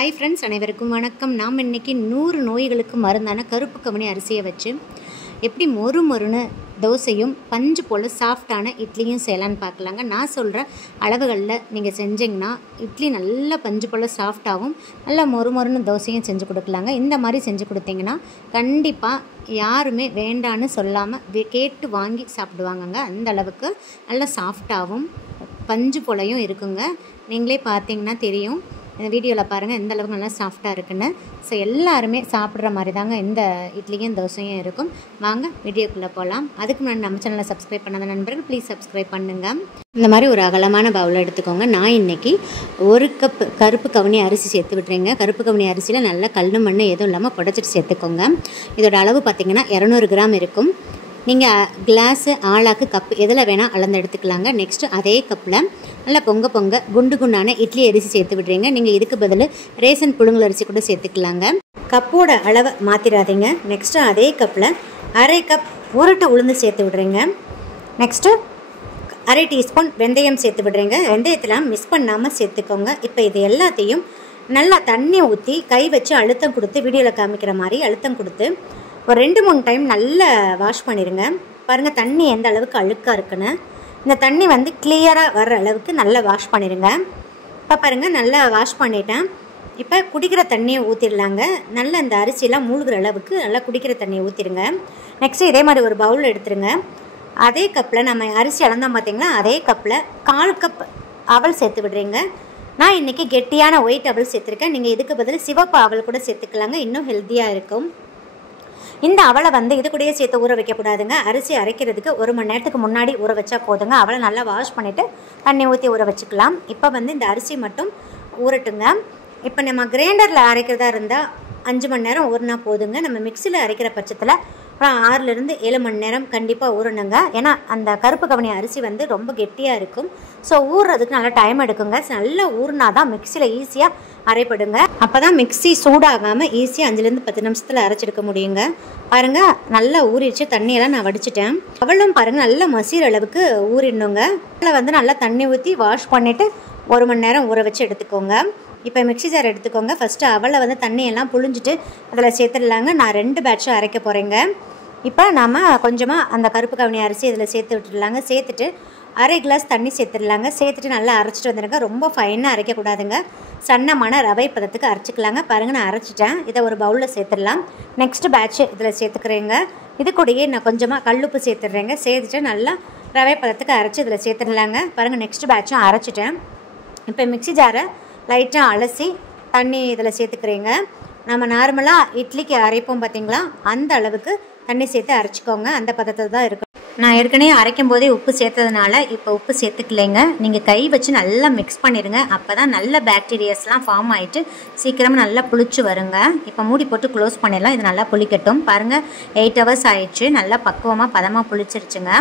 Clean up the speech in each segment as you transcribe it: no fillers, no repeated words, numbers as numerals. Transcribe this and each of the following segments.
Hi friends, அனைவருக்கும் வணக்கம். நாம் இன்றைக்கி 100 நோய்களுக்கு மருந்தான கருப்பு கவுனி அரிசியை வச்சு எப்படி மொறுன்னு தோசையும் பஞ்சு போல் சாஃப்டான இட்லியும் செய்யலான்னு பார்க்கலாங்க. நான் சொல்கிற அளவுகளில் நீங்கள் செஞ்சிங்கன்னா இட்லி நல்லா பஞ்சு போல் சாஃப்டாகவும் நல்லா மொறுன்னு தோசையும் செஞ்சு கொடுக்கலாங்க. இந்த மாதிரி செஞ்சு கொடுத்தீங்கன்னா கண்டிப்பாக யாருமே வேண்டான்னு சொல்லாமல் கேட்டு வாங்கி சாப்பிடுவாங்கங்க. அந்த அளவுக்கு நல்லா சாஃப்டாகவும் பஞ்சு போலையும் இருக்குங்க. நீங்களே பார்த்தீங்கன்னா தெரியும், இந்த வீடியோவில் பாருங்கள் எந்த அளவுக்கு நல்லா சாஃப்டாக இருக்குன்னு. ஸோ எல்லாருமே சாப்பிட்ற மாதிரி தாங்க இந்த இட்லியும் தோசையும் இருக்கும். வாங்க வீடியோக்குள்ளே போகலாம். அதுக்கு முன்னாடி நம்ம சேனலை சப்ஸ்கிரைப் பண்ணாத நண்பர்கள் ப்ளீஸ் சப்ஸ்கிரைப் பண்ணுங்கள். இந்த மாதிரி ஒரு அகலமான பவுல் எடுத்துக்கோங்க. நான் இன்றைக்கி 1 கப் கருப்பு கவுனி அரிசி சேர்த்து விட்டுறேங்க. கருப்பு கவுனி அரிசியில் நல்லா கல் மண் எதுவும் இல்லாமல் புடைச்சிட்டு சேர்த்துக்கோங்க. இதோட அளவு பார்த்திங்கன்னா 200 கிராம் இருக்கும். நீங்கள் கிளாஸு, ஆளாக்கு, கப்பு எதில் வேணால் அளந்து எடுத்துக்கலாங்க. நெக்ஸ்ட்டு அதே கப்பில் நல்லா பொங்க குண்டான இட்லி அரிசி சேர்த்து விடுறீங்க. நீங்கள் இதுக்கு பதில் ரேசன் புழுங்கல் அரிசி கூட சேர்த்துக்கலாங்க. கப்போட அளவை மாற்றிடாதீங்க. நெக்ஸ்ட்டு அதே கப்பில் 1/2 கப் உருட்டு உளுந்து சேர்த்து விடுறீங்க. நெக்ஸ்ட்டு 1/2 டீஸ்பூன் வெந்தயம் சேர்த்து விடுறீங்க. வெந்தயத்தில் மிஸ் பண்ணாமல் சேர்த்துக்கோங்க. இப்போ இது எல்லாத்தையும் நல்லா தண்ணி ஊற்றி கை வச்சு அழுத்தம் கொடுத்து, வீடியோவில் காமிக்கிற மாதிரி அழுத்தம் கொடுத்து ஒரு 2-3 டைம் நல்லா வாஷ் பண்ணிடுங்க. பாருங்கள் தண்ணி எந்த அளவுக்கு அழுக்காக இருக்குன்னு. இந்த தண்ணி வந்து கிளியராக வர்ற அளவுக்கு நல்லா வாஷ் பண்ணிடுங்க. இப்போ பாருங்கள் நல்லா வாஷ் பண்ணிட்டேன். இப்போ குடிக்கிற தண்ணியை ஊற்றிடலாங்க. நல்லா இந்த அரிசியெல்லாம் மூழ்கிற அளவுக்கு நல்லா குடிக்கிற தண்ணியை ஊற்றிடுங்க. நெக்ஸ்ட்டு இதே மாதிரி ஒரு பவுல் எடுத்துருங்க. அதே கப்பில் நம்ம அரிசி அளந்தோம் பார்த்திங்களா, அதே கப்பில் 1/4 கப் அவல் சேர்த்து விடுறீங்க. நான் இன்றைக்கி கெட்டியான ஒயிட் அவல் சேர்த்துருக்கேன். நீங்கள் இதுக்கு பதில் சிவப்பு அவல் கூட சேர்த்துக்கலாங்க, இன்னும் ஹெல்த்தியாக இருக்கும். இந்த அவலை வந்து இது கூடயே சேர்த்து ஊற வைக்கக்கூடாதுங்க. அரிசி அரைக்கிறதுக்கு 1 மணி நேரத்துக்கு முன்னாடி ஊற வச்சா போதுங்க. அவலை நல்லா வாஷ் பண்ணிவிட்டு தண்ணி ஊற்றி ஊற வச்சுக்கலாம். இப்போ வந்து இந்த அரிசி மட்டும் ஊறட்டுங்க. இப்போ நம்ம கிரைண்டரில் அரைக்கிறதா இருந்தால் 5 மணி நேரம் ஊறினா போதுங்க. நம்ம மிக்சியில் அரைக்கிற பட்சத்தில் 6லேருந்து 7 மணி நேரம் கண்டிப்பாக ஊறணுங்க. ஏன்னா அந்த கருப்பு கவுனி அரிசி வந்து ரொம்ப கெட்டியாக இருக்கும். ஸோ ஊறுறதுக்கு நல்லா டைம் எடுக்குங்க. நல்லா ஊறினா தான் மிக்சியில் ஈஸியாக அரைப்படுங்க. அப்போ தான் மிக்சி சூடாகாமல் ஈஸியாக 5லேருந்து 10 நிமிஷத்தில் அரைச்செடுக்க முடியுங்க. பாருங்கள் நல்லா ஊறிடுச்சு. தண்ணியெல்லாம் நான் வடிச்சிட்டேன். அவளும் பாருங்கள் நல்லா மசிற அளவுக்கு ஊறிடணுங்க. அதில் வந்து நல்லா தண்ணி ஊற்றி வாஷ் பண்ணிவிட்டு 1 மணி நேரம் ஊற வச்சு எடுத்துக்கோங்க. இப்போ மிக்சி ஜார் எடுத்துக்கோங்க. ஃபஸ்ட்டு அவலை வந்து தண்ணியெல்லாம் புழிஞ்சிட்டு அதில் சேர்த்துடலாங்க. நான் 2 பேட்சாக அரைக்க போகிறேங்க. இப்போ நாம் கொஞ்சமாக அந்த கருப்பு கவுனி அரிசி இதில் சேர்த்து விட்டுடலாங்க. சேர்த்துட்டு 1/2 கிளாஸ் தண்ணி சேர்த்துடலாங்க. சேர்த்துட்டு நல்லா அரைச்சிட்டு வந்துடுங்க. ரொம்ப ஃபைனாக அரைக்கக்கூடாதுங்க. சன்னமான ரவை பதத்துக்கு அரைச்சிக்கலாங்க. பாருங்கள் நான் அரைச்சிட்டேன். இதை ஒரு பவுலில் சேர்த்துடலாம். நெக்ஸ்ட்டு பேட்ச்சு இதில் சேர்த்துக்கிறேங்க. இது கூடயே நான் கொஞ்சமாக கல்லுப்பு சேர்த்துடுறேங்க. சேர்த்துட்டு நல்லா ரவை பதத்துக்கு அரைச்சி இதில் சேர்த்துடலாங்க. பாருங்கள் நெக்ஸ்ட்டு பேட்சும் அரைச்சிட்டேன். இப்போ மிக்சி ஜாரை லைட்டாக அலசி தண்ணி இதில் சேர்த்துக்கிறேங்க. நம்ம நார்மலாக இட்லிக்கு அரைப்போம் பார்த்திங்களா, அந்த அளவுக்கு தண்ணி சேர்த்து அரைச்சிக்கோங்க. அந்த பதத்தில் தான் இருக்கும். நான் ஏற்கனவே அரைக்கும் போதே உப்பு சேர்த்ததுனால இப்போ உப்பு சேர்த்துக்கலைங்க. நீங்கள் கை வச்சு நல்லா மிக்ஸ் பண்ணிடுங்க. அப்போ தான் நல்ல பாக்டீரியாஸ்லாம் ஃபார்ம் ஆகிட்டு சீக்கிரமாக நல்லா புளிச்சு வருங்க. இப்போ மூடி போட்டு க்ளோஸ் பண்ணிடலாம். இது நல்லா புளிக்கட்டும். பாருங்கள் 8 ஹவர்ஸ் ஆயிடுச்சு. நல்லா பக்குவமாக பதமாக புளிச்சிருச்சுங்க.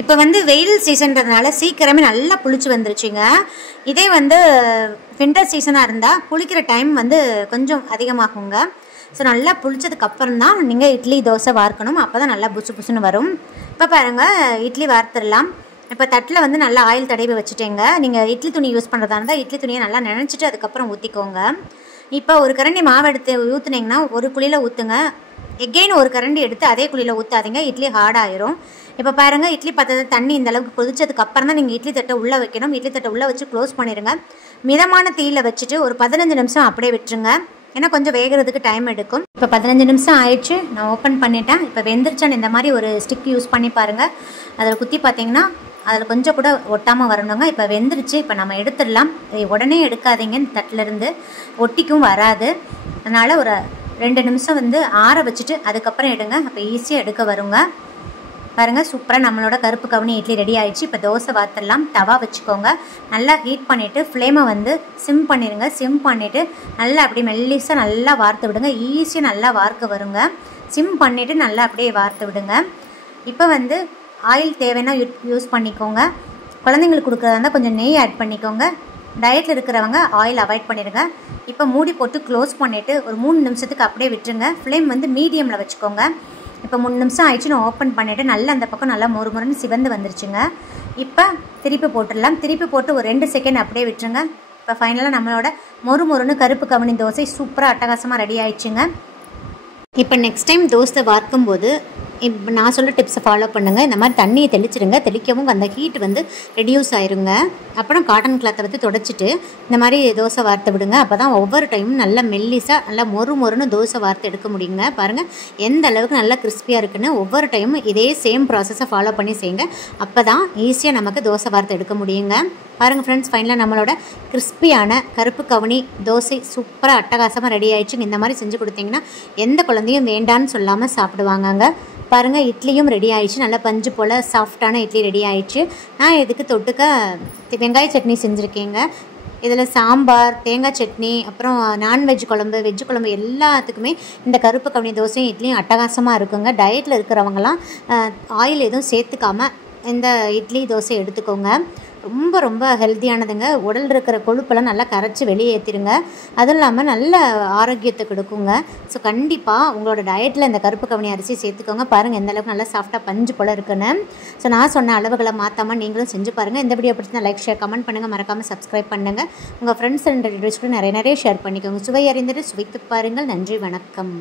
இப்போ வந்து வெயில் சீசன்றதுனால சீக்கிரமே நல்லா புளிச்சு வந்துருச்சுங்க. இதே வந்து வின்டர் சீசனாக இருந்தால் புளிக்கிற டைம் வந்து கொஞ்சம் அதிகமாகுங்க. ஸோ நல்லா புளிச்சதுக்கப்புறம் தான் நீங்கள் இட்லி தோசை வார்க்கணும். அப்போ தான் நல்லா புசுன்னு வரும். இப்போ பாருங்கள் இட்லி வார்த்துடலாம். இப்போ தட்டில் வந்து நல்லா ஆயில் தடவி வச்சுட்டேங்க. நீங்கள் இட்லி துணி யூஸ் பண்ணுறதா இருந்தால் இட்லி துணியை நல்லா நினச்சிட்டு அதுக்கப்புறம் ஊற்றிக்கோங்க. இப்போ ஒரு கரண்டி மாவு எடுத்து ஊற்றுனீங்கன்னா ஒரு குழியில் ஊற்றுங்க. எகெயின் ஒரு கரண்டி எடுத்து அதே குழியில் ஊற்றாதீங்க, இட்லி ஹார்டாயிரும். இப்போ பாருங்கள் இட்லி பத்தது தண்ணி இந்த அளவுக்கு கொதிச்சதுக்கப்புறம் தான் நீங்கள் இட்லி தட்டை உள்ளே வைக்கணும். இட்லி தட்டை உள்ளே வச்சு க்ளோஸ் பண்ணிடுங்க. மிதமான தீயில் வச்சுட்டு ஒரு 15 நிமிஷம் அப்படியே விட்டுருங்க. ஏன்னா கொஞ்சம் வேகிறதுக்கு டைம் எடுக்கும். இப்போ 15 நிமிஷம் ஆயிடுச்சு. நான் ஓப்பன் பண்ணிட்டேன். இப்போ வெந்துருச்சான்னு இந்த மாதிரி ஒரு ஸ்டிக் யூஸ் பண்ணி பாருங்கள். அதில் குத்தி பார்த்தீங்கன்னா அதில் கொஞ்சம் கூட ஒட்டாமல் வரணுங்க. இப்போ வெந்துருச்சு. இப்போ நம்ம எடுத்துடலாம். உடனே எடுக்காதீங்க, தட்டிலேருந்து ஒட்டிக்கும் வராது. அதனால் ஒரு 2 நிமிஷம் வந்து ஆற வச்சுட்டு அதுக்கப்புறம் எடுங்க. அப்போ ஈஸியாக எடுக்க வருங்க. பாருங்கள் சூப்பராக நம்மளோட கருப்பு கவுனி இட்லி ரெடி ஆகிடுச்சு. இப்போ தோசை வார்த்துடலாம். தவா வச்சுக்கோங்க. நல்லா ஹீட் பண்ணிவிட்டு ஃப்ளேமை வந்து சிம் பண்ணிடுங்க. சிம் பண்ணிவிட்டு நல்லா அப்படியே மெல்லிஸாக நல்லா வார்த்து விடுங்க. ஈஸியாக நல்லா வார்க்க வருங்க. சிம் பண்ணிவிட்டு நல்லா அப்படியே வார்த்து விடுங்க. இப்போ வந்து ஆயில் தேவைன்னா யூஸ் பண்ணிக்கோங்க. குழந்தைங்களுக்கு கொடுக்குறதா இருந்தால் கொஞ்சம் நெய் ஆட் பண்ணிக்கோங்க. டயட்டில் இருக்கிறவங்க ஆயில் அவாய்ட் பண்ணிடுங்க. இப்போ மூடி போட்டு க்ளோஸ் பண்ணிவிட்டு ஒரு 3 நிமிஷத்துக்கு அப்படியே விட்டுருங்க. ஃப்ளேம் வந்து மீடியமில் வச்சுக்கோங்க. இப்போ 3 நிமிஷம் ஆயிடுச்சு. நான் ஓப்பன் பண்ணிவிட்டு நல்லா அந்த பக்கம் நல்லா மொறுன்னு சிவந்து வந்துருச்சுங்க. இப்போ திருப்பி போட்டுடலாம். திருப்பி போட்டு ஒரு 2 செகண்ட் அப்படியே விட்டுருங்க. இப்போ ஃபைனலாக நம்மளோட மொறு மொறுன்னு கருப்பு கவுனி தோசை சூப்பராக அட்டகாசமாக ரெடி ஆயிடுச்சுங்க. இப்போ நெக்ஸ்ட் டைம் தோசை வார்க்கும்போது இப்போ நான் சொல்கிற டிப்ஸை ஃபாலோ பண்ணுங்கள். இந்த மாதிரி தண்ணியை தெளிச்சிடுங்க. தெளிக்கவும் அந்த ஹீட் வந்து ரெடியூஸ் ஆயிருங்க. அப்புறம் காட்டன் கிளாத்தை வந்து தொடச்சிட்டு இந்த மாதிரி தோசை வார்த்து விடுங்க. அப்போ தான் ஒவ்வொரு டைமும் நல்லா மெல்லிஸாக நல்லா மொறு மொறுன்னு தோசை வார்த்து எடுக்க முடியுங்க. பாருங்கள் எந்த அளவுக்கு நல்லா கிறிஸ்பியாக இருக்குன்னு. ஒவ்வொரு டைமும் இதே சேம் ப்ராசஸை ஃபாலோ பண்ணி செய்யுங்க. அப்போ தான் ஈஸியாக நமக்கு தோசை வார்த்து எடுக்க முடியுங்க. பாருங்கள் ஃப்ரெண்ட்ஸ், ஃபைனலாக நம்மளோட கிறிஸ்பியான கருப்பு கவுனி தோசை சூப்பராக அட்டகாசமாக ரெடி ஆகிடுச்சுங்க. இந்த மாதிரி செஞ்சு கொடுத்தீங்கன்னா எந்த குழந்தையும் வேண்டான்னு சொல்லாமல் சாப்பிடுவாங்கங்க. பாருங்கள் இட்லியும் ரெடி ஆகிடுச்சு. நல்லா பஞ்சு போல் சாஃப்டான இட்லி ரெடி ஆகிடுச்சு. நான் இதுக்கு தொட்டுக்க வெங்காய சட்னி செஞ்சுருக்கேங்க. இதில் சாம்பார், தேங்காய் சட்னி, அப்புறம் நான்வெஜ் குழம்பு, வெஜ்ஜு குழம்பு எல்லாத்துக்குமே இந்த கருப்பு கவுனி தோசையும் இட்லியும் அட்டகாசமாக இருக்குங்க. டயட்டில் இருக்கிறவங்களாம் ஆயில் எதுவும் சேர்த்துக்காமல் இந்த இட்லி தோசை எடுத்துக்கோங்க. ரொம்ப ரொம்ப ஹெல்த்தியானதுங்க. உடல் இருக்கிற கொழுப்பெல்லாம் நல்லா கரைச்சி வெளியேற்றிடுங்க. அதுவும் இல்லாமல் நல்ல ஆரோக்கியத்தை கொடுக்குங்க. ஸோ கண்டிப்பாக உங்களோட டயட்டில் இந்த கருப்பு கவுனி அரிசி சேர்த்துக்கோங்க. பாருங்கள் எந்த அளவுக்கு நல்லா சாஃப்டாக பஞ்சு போல் இருக்குன்னு. ஸோ நான் சொன்ன அளவுகளை மாற்றாமல் நீங்களும் செஞ்சு பாருங்கள். இந்த வீடியோ பிடிச்சிருந்தா லைக், ஷேர், கமெண்ட் பண்ணுங்கள். மறக்காமல் சப்ஸ்கிரைப் பண்ணுங்கள். உங்கள் ஃப்ரெண்ட்ஸ் அண்ட் ரிலேட்டிவ்ஸ் கூட நிறைய ஷேர் பண்ணிக்கோங்க. சுவை அறிந்துட்டு சுவைத்து பாருங்கள். நன்றி, வணக்கம்.